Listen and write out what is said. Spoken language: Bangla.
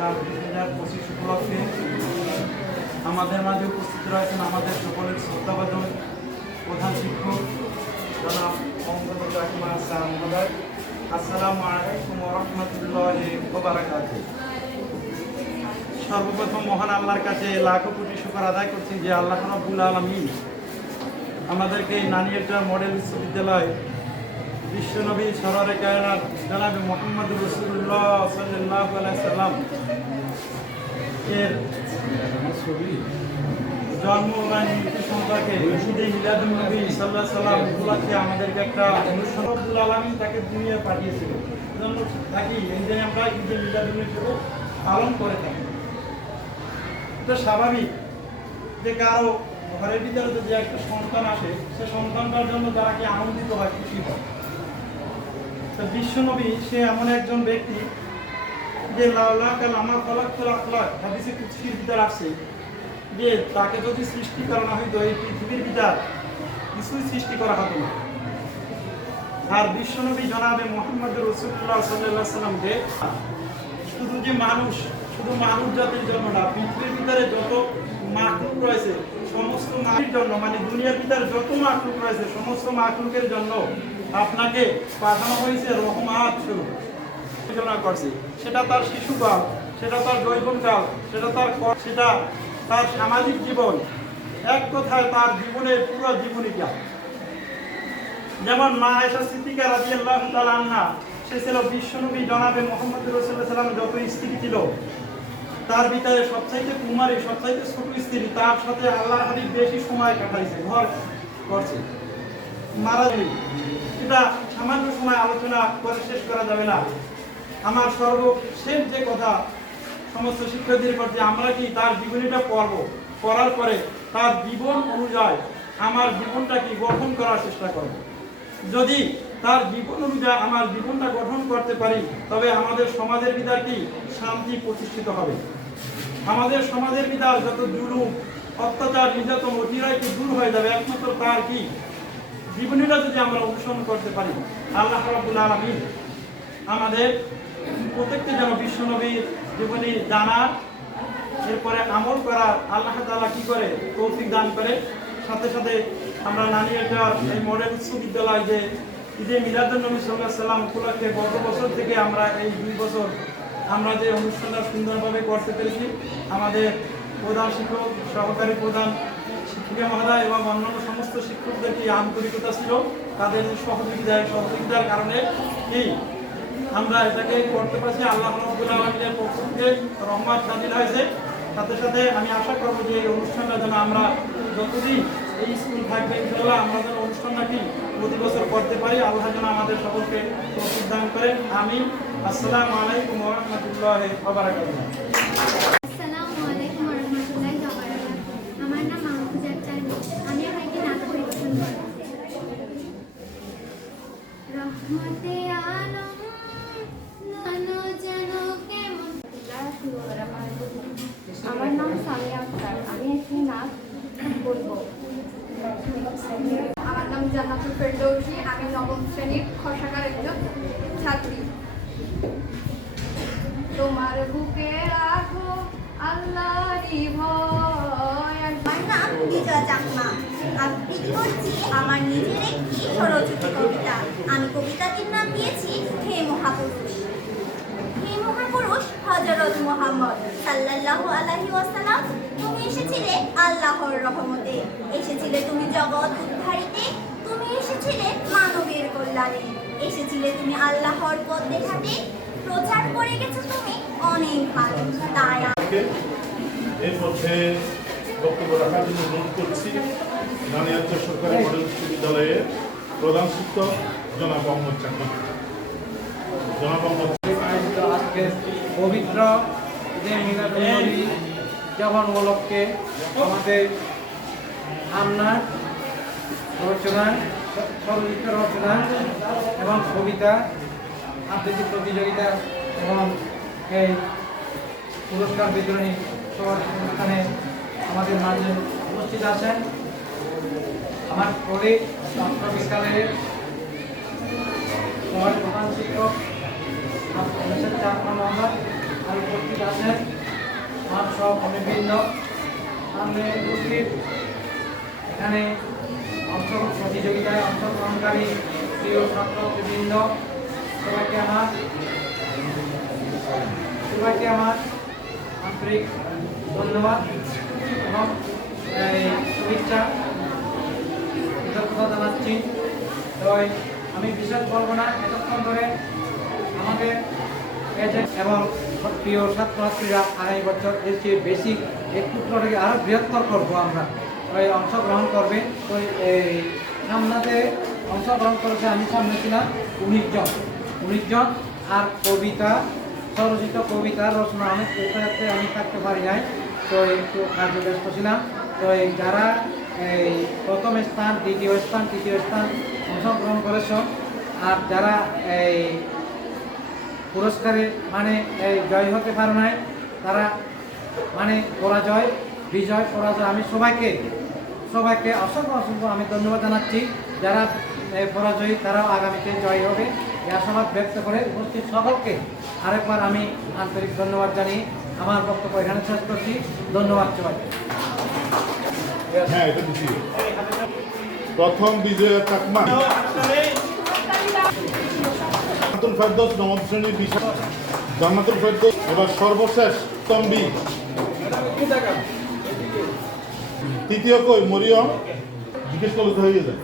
সালাম 2025 উপলক্ষে আমাদের মাঝে উপস্থিত রয়েছেন আমাদের সকলের শ্রদ্ধাভাজন প্রধান শিক্ষক জনাব মোহাম্মদ জাকির হাসান মহোদয়। আসসালামু আলাইকুম ওয়া রাহমাতুল্লাহি ওয়া বারাকাতুহু। সর্বপ্রথম মহান আল্লাহর কাছে লাখো কোটি শুকর আদায় করছি যে আল্লাহ রাব্বুল আলামিন আমাদেরকে নানিয়াটা মডেল বিশ্ববিদ্যালয় বিশ্বনবী সরওয়ারে কায়নাত জনাব মুহাম্মদুর রাসূলুল্লাহ সাল্লাল্লাহু আলাইহি সাল্লাম এর জন্ম বা মৃত্যু সম্পর্কে ঈদে মিলাদুন নবী সাল্লাল্লাহু আলাইহি সাল্লাম উপলক্ষে আমাদেরকে একটা অনুষ্ঠান রব্বুল আলামিন তাকে দুনিয়ায় পাঠিয়েছিল। এজন্য তাকে এই যে আমরা ঈদে মিলাদুন নবী পালন করে থাকি। এটা স্বাভাবিক যে কারো ঘরের ভিতরে যদি একটা সন্তান আসে সে সন্তানটার জন্য তারা কি আনন্দিত হয়, খুশি হয়। তো বিশ্বনবী সে এমন একজন ব্যক্তি যে হাদিসে কুদসির ভিতরে আসছে যে তাকে যদি সৃষ্টি করা না হইতো এই পৃথিবীর ভিতর কিছুই সৃষ্টি করা হতো না। আর বিশ্বনবী জনাবে মুহাম্মদুর রাসূলুল্লাহ সাল্লাল্লাহু আলাইহি সাল্লামকে শুধু যে মানুষ, শুধু মানুষ জাতির জন্য না, পৃথিবীর ভিতরে যত মাখলুক রয়েছে সমস্ত মাখলুকের জন্য, মানে দুনিয়ার ভিতরে যত মাখলুক রয়েছে সমস্ত মাখলুকের জন্য আপনাকে পাঠানো হয়েছে রহমত স্বরূপ করছে। সেটা তার শিশুকাল, সেটা তার যৌবনকাল, সেটা তার সামাজিক জীবন, এক কথায় তার জীবনের পুরো জীবনীটা। যেমন মা আয়েশা সিদ্দিকা রাদিয়াল্লাহু তাআলা আনহা, সে ছিল বিশ্বনবী জনাবে মুহাম্মদুর রাসূলুল্লাহ সাল্লাল্লাহু আলাইহি ওয়াসাল্লাম যত স্ত্রী ছিল তার ভিতরে সবচাইতে কুমারী, সবচাইতে ছোট স্ত্রী, তার সাথে আল্লাহর হাবিব বেশি সময় কাটাইছে, ঘর করছে, মারা যাবে। এটা সামান্য সময় আলোচনা করে শেষ করা যাবে না। আমার সর্বশেষ যে কথা সমস্ত শিক্ষকদের করছে, আমরা কি তার জীবনীটা পড়ার পরে তার জীবন অনুযায়ী আমার জীবনটা কি গঠন করার চেষ্টা করব। যদি তার জীবন অনুযায়ী আমার জীবনটা গঠন করতে পারি তবে আমাদের সমাজের ভিতর কি শান্তি প্রতিষ্ঠিত হবে। আমাদের সমাজের ভিতর যত জুলুম, অত্যাচার, নির্যাতন, অতিরায় কি দূর হয়ে যাবে একমাত্র তার কি জীবনীটা যদি আমরা অনুসরণ করতে পারি। আল্লাহ রাব্বুল আলামিন আমাদের প্রত্যেককে যেন বিশ্বনবীর জীবনী জানার, এরপরে আমল করার আল্লাহ তাআলা কি করে তৌফিক দান করে। সাথে সাথে আমরা নানিয়াটার এই মডেল বিশ্ববিদ্যালয় যে ঈদে মিলাদুন নবী সাল্লাল্লাহু আলাইহি সাল্লাম উপলক্ষে গত বছর থেকে আমরা এই 2 বছর আমরা যে অনুষ্ঠানটা সুন্দরভাবে করতে পেরেছি, আমাদের প্রধান শিক্ষক, সহকারী প্রধান শিক্ষিকা মহোদয় এবং অন্যান্য সমস্ত শিক্ষকদের কি আন্তরিকতা ছিল, তাদের সহযোগিতার কারণে কি আমরা এটাকে করতে পারছি। আল্লাহ রাব্বুল আলামিনের পক্ষ থেকে রহমত নাযিল হয়েছে। সাথে সাথে আমি আশা করব যে এই অনুষ্ঠানটা যেন আমরা যতদিন এই স্কুল থাকবে ইনশাআল্লাহ আমরা যেন অনুষ্ঠানটা কি প্রতি বছর করতে পারি। আল্লাহ যেন আমাদের সকলকে তৌফিক দান করেন। আমিন। আসসালামু আলাইকুম ওয়া রাহমাতুল্লাহি ওয়া বারাকাতুহু। আসসালামু আলাইকুম ওয়া রাহমাতুল্লাহি ওয়া বারাকাতুহু। আমার নাম মাহফুজা চাঁদনি। আমি আপনাকে নাচ পরিবেশন করব। রহমতে আলম নানো জানো কেমন। আমার নাম সামিয়া আক্তার। আমি একটি নাচ বলবো। আমার নাম জান্নাতুল ফেরদৌসী। আমি 9ম শ্রেণীর খ শাখার একজন ছাত্রী। তোমার বুকে রাখো আল্লাহরই ভয়। আমার নাম বিজয় চাকমা। আবৃত্তি করছি আমার নিজের একটি স্বরচিত কবিতা। আমি কবিতাটির নাম দিয়েছি হে মহাপুরুষ। হে মহাপুরুষ হযরত মুহাম্মদ সাল্লাল্লাহু আলাইহি ওয়াসাল্লাম, তুমি এসেছিলে আল্লাহর রহমতে, এসেছিলে তুমি জগৎ উদ্ধারিতে, তুমি এসেছিলে মানবের কল্যাণে, এসেছিলে তুমি আল্লাহর পথ দেখাতে, প্রচার করে গেছো তুমি অনেক ভালো। তাই এর মধ্যে বক্তব্য রাখার জন্য অনুরোধ করছি নানিয়ারচর সরকারি মডেল বিশ্ববিদ্যালয়ের প্রধান শিক্ষক জনাব মোহাম্মদ জাকির। আজকে পবিত্র ঈদে মিলাদুন নবী যখন উপলক্ষে আমাদের আমনা রচনা, চলচ্চিত্র রচনা এবং কবিতা আবৃত্তি প্রতিযোগিতা এবং এই পুরস্কার বিতরণী অনুষ্ঠানে আমাদের মাঝে উপস্থিত আছেন আমার কলিগ ছাত্র বিদ্যালয়ের প্রধান শিক্ষক মহোদয় আর উপস্থিত আছেন সব বিভিন্ন সামনে উপস্থিত এখানে প্রতিযোগিতায় অংশগ্রহণকারী প্রিয় ছাত্রবৃন্দ সবাইকে আমার আন্তরিক ধন্যবাদ এবং শুভেচ্ছা কৃতজ্ঞতা জানাচ্ছি। তো আমি বিশেষ বলবো না, এতক্ষণ ধরে আমাদের এবং প্রিয় ছাত্রছাত্রীরা আগামী বছর এর চেয়ে বেশি এই ক্ষেত্রটাকে আরও বৃহত্তর করবো আমরা ওই অংশগ্রহণ করবে। তো এই সামনাতে অংশগ্রহণ করেছে, আমি সামনে ছিলাম 19 জন। আর কবিতা, স্বরচিত কবিতা রচনা এটাতে আমি থাকতে পারি নাই, তো একটু কার্যব্যস্ত ছিলাম। তো এই যারা এই প্রথম স্থান, দ্বিতীয় স্থান, তৃতীয় স্থান অংশগ্রহণ করেছ, আর যারা এই পুরস্কারে মানে এই জয় হতে পারে নাই, তারা মানে পরাজয়, বিজয়, পরাজয়, আমি সবাইকে অসংখ্য আমি ধন্যবাদ জানাচ্ছি। যারা পরাজয়ী তারাও আগামীতে জয় হবে এই আশাবাদ ব্যক্ত করে উপস্থিত সকলকে আরেকবার আমি আন্তরিক ধন্যবাদ জানিয়ে আমার বক্তব্য এখানে শেষ করছি। ধন্যবাদ সবাইকে। হ্যাঁ, এটা দিচ্ছি। প্রথম বিজয়ের চাকমা জান্নাতুল ফেরদৌস নবম শ্রেণীর বিষয় জান্নাতুল ফেরদৌস। এবার সর্বশেষ তম্বি তৃতীয় কই মরিয়ম জিজ্ঞেস করলে তো হয়ে যায়।